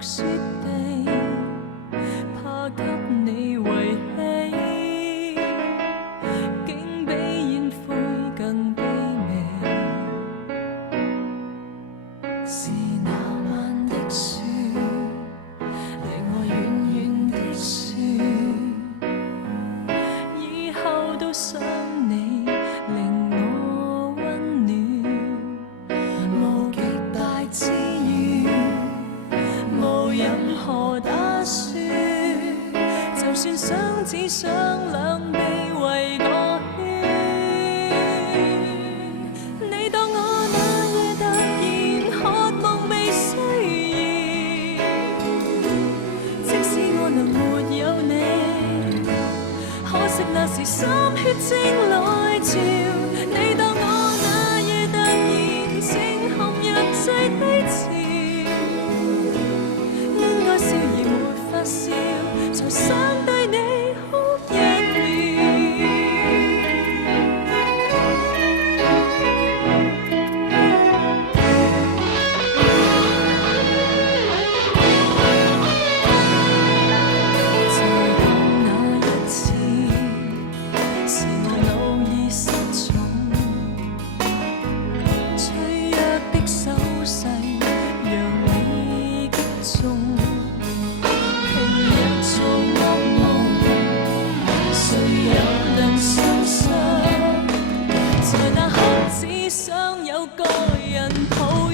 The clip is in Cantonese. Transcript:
雪地，怕給你遺棄，竟比煙灰更卑微。是那晚的雪，離我遠遠的雪，以後都想你，令我溫暖。無極大之雨，無任何打算，就算想只想兩臂圍個圈。你當我那夜突然渴望被需要，即使我能沒有你，可惜那時心血正來潮。你當我那夜突然正陷入最低潮，因愛笑而沒法笑，才想對你哭一秒。就當那一次，是我腦已失重，脆弱的手勢讓你擊中。平日做噩夢，誰又能受傷？在那刻只想有個人抱